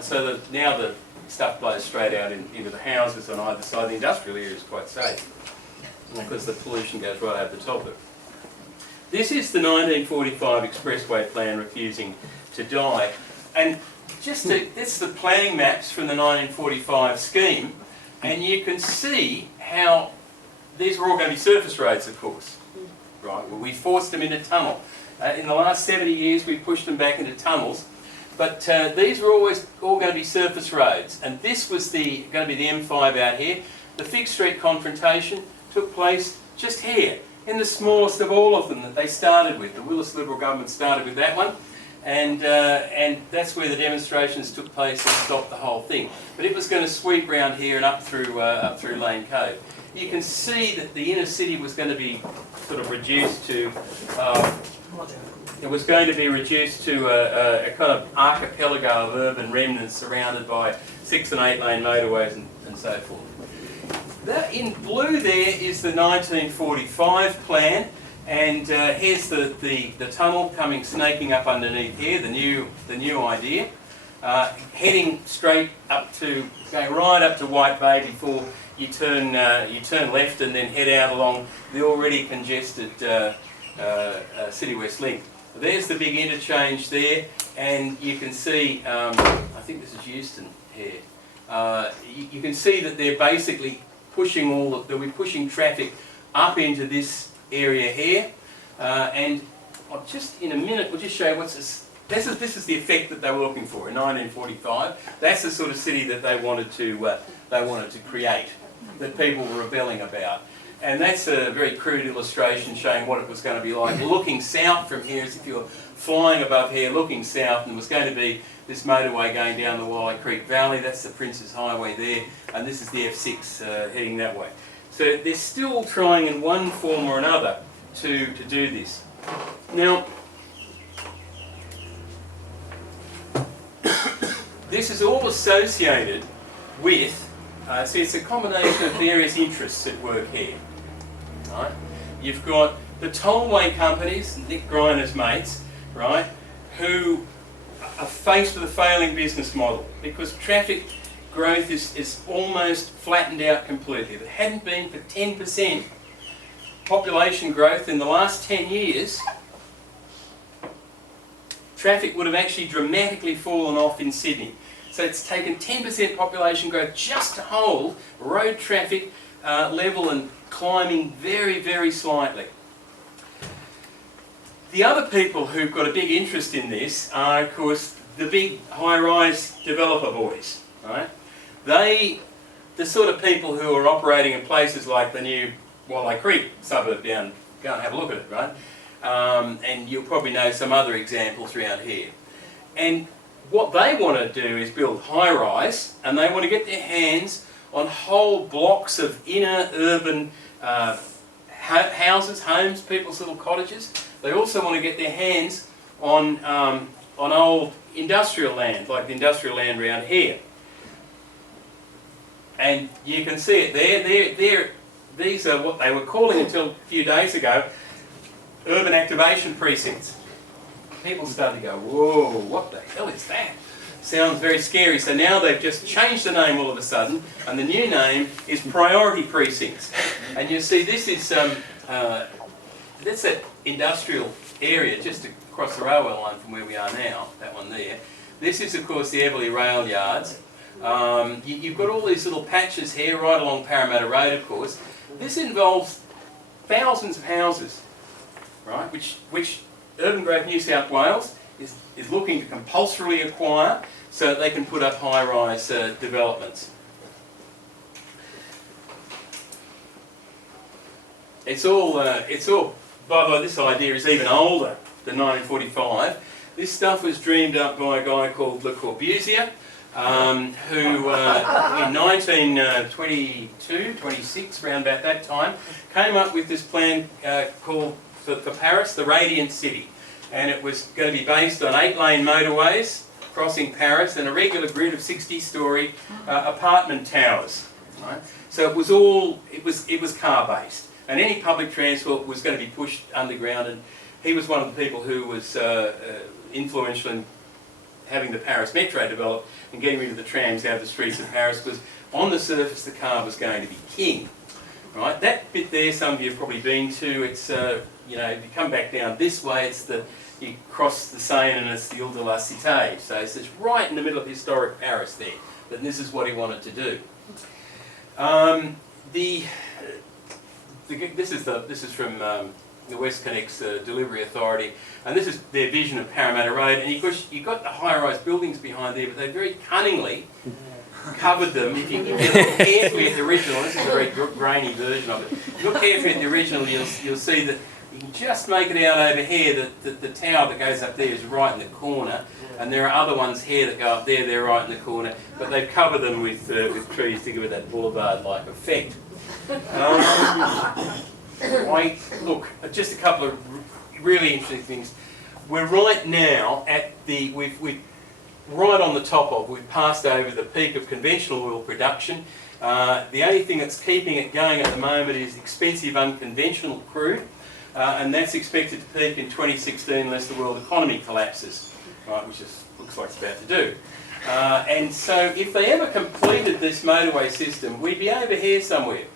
right? So that now the stuff blows straight out into the houses on either side. The industrial area is quite safe because the pollution goes right over the top of it. This is the 1945 expressway plan refusing to die, and it's the planning maps from the 1945 scheme, and you can see how these were all going to be surface roads, of course. Right? Well, we forced them into tunnel. In the last 70 years, we pushed them back into tunnels, but these were always all going to be surface roads, and this was going to be the M5 out here. The Fig Street confrontation took place just here, in the smallest of all of them that they started with. The Willis Liberal government started with that one, and that's where the demonstrations took place and stopped the whole thing. But it was going to sweep round here and up through Lane Cove. You can see that the inner city was going to be sort of reduced to a kind of archipelago of urban remnants surrounded by 6 and 8 lane motorways and so forth. That in blue there is the 1945 plan, and here's the tunnel coming snaking up underneath here, the new idea, heading straight up to going right up to White Bay before you turn left and then head out along the already congested City West Link. There's the big interchange there, and you can see, I think this is Euston here. You can see that they're basically pushing they'll be pushing traffic up into this area here, and just in a minute we'll just show you what's this. This is the effect that they were looking for in 1945. That's the sort of city that they wanted to create, that people were rebelling about. And that's a very crude illustration showing what it was going to be like. Looking south from here, as if you were flying above here, looking south, and there was going to be this motorway going down the Wally Creek Valley. That's the Princes Highway there, and this is the F6 heading that way. So they're still trying in one form or another to do this. Now, this is all associated with, see, it's a combination of various interests at work here. Right? You've got the tollway companies, Nick Griner's mates, right, who are faced with a failing business model because traffic growth is almost flattened out completely. If it hadn't been for 10% population growth in the last 10 years, traffic would have actually dramatically fallen off in Sydney. So it's taken 10% population growth just to hold road traffic level and climbing very, very slightly. The other people who've got a big interest in this are, of course, the big high-rise developer boys. Right? The sort of people who are operating in places like the new Wally Creek suburb down. Go and have a look at it, right? And you'll probably know some other examples around here. And what they want to do is build high-rise, and they want to get their hands on whole blocks of inner urban houses, homes, people's little cottages. They also want to get their hands on old industrial land, like the industrial land around here. And you can see it there. These are what they were calling until a few days ago urban activation precincts. People started to go, whoa, what the hell is that? Sounds very scary. So now they've just changed the name all of a sudden, and the new name is priority precincts. And you see this is that's that industrial area just across the railway line from where we are now, that one there. This is of course the Everleigh rail yards. You've got all these little patches here right along Parramatta Road, of course. This involves thousands of houses, right, which Urban Growth New South Wales is looking to compulsorily acquire so that they can put up high-rise developments. It's all, by the way, this idea is even older than 1945. This stuff was dreamed up by a guy called Le Corbusier, who in 1922, 26, around about that time, came up with this plan called, for Paris, the Radiant City. And it was going to be based on 8-lane motorways crossing Paris and a regular grid of 60-storey apartment towers. Right? So it was all, it was car-based. And any public transport was going to be pushed underground, and he was one of the people who was influential in having the Paris Metro develop and getting rid of the trams out of the streets of Paris, because on the surface the car was going to be king. Right, that bit there, some of you have probably been to. It's you know, if you come back down this way, it's you cross the Seine and it's the Ile de la Cité. So it's right in the middle of historic Paris there. But this is what he wanted to do. This is from the Westconnex Delivery Authority, and this is their vision of Parramatta Road. And of course, you've got the high-rise buildings behind there, but they very cunningly covered them. If you look carefully at the original, this is a very grainy version of it. If you look carefully at the original, you'll see that you can just make it out over here that the tower that goes up there is right in the corner, and there are other ones here that go up there, they're right in the corner, but they've covered them with trees to give it that boulevard-like effect. Look, just a couple of really interesting things. We're right now at we've right on the top of, we've passed over the peak of conventional oil production. The only thing that's keeping it going at the moment is expensive unconventional crude, and that's expected to peak in 2016 unless the world economy collapses, right, which looks like it's about to do. And so if they ever completed this motorway system, we'd be over here somewhere,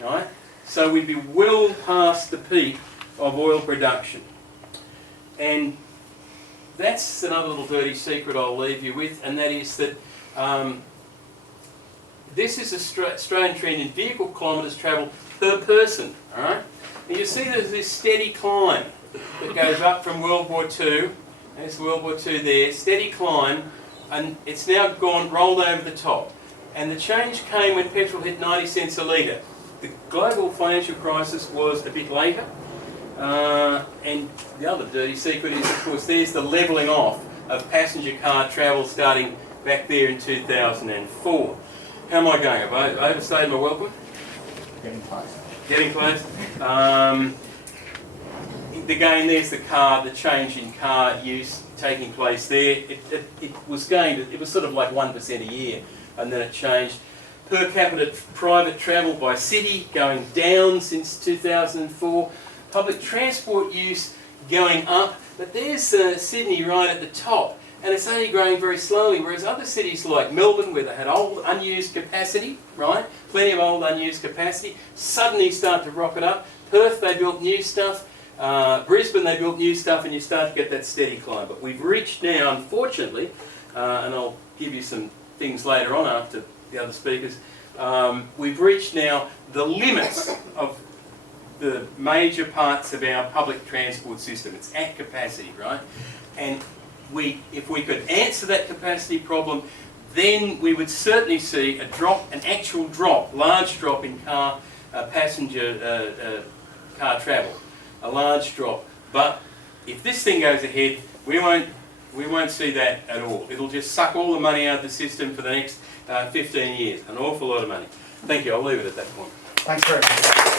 right? So we'd be well past the peak of oil production. And that's another little dirty secret I'll leave you with, and that is that this is Australian trend in vehicle kilometres travelled per person. All right, and you see there's this steady climb that goes up from World War II. There's World War II there, steady climb, and it's now rolled over the top. And the change came when petrol hit 90 cents a litre. The global financial crisis was a bit later. And the other dirty secret is, of course, there's the levelling off of passenger car travel starting back there in 2004. How am I going? Have I overstayed my welcome? Getting close. Getting close. Again, there's the change in car use taking place there. It was sort of like 1% a year, and then it changed. Per capita private travel by city going down since 2004. Public transport use going up, but there's Sydney right at the top, and it's only growing very slowly, whereas other cities like Melbourne, where they had old unused capacity, right, plenty of old unused capacity, suddenly start to rocket up. Perth, they built new stuff. Brisbane, they built new stuff, and you start to get that steady climb. But we've reached now, unfortunately, and I'll give you some things later on after the other speakers, we've reached now the limits of the major parts of our public transport system. It's at capacity, right? And if we could answer that capacity problem, then we would certainly see a drop, an actual drop, large drop in passenger car travel, a large drop. But if this thing goes ahead, we won't see that at all. It'll just suck all the money out of the system for the next 15 years, an awful lot of money. Thank you. I'll leave it at that point. Thanks very much.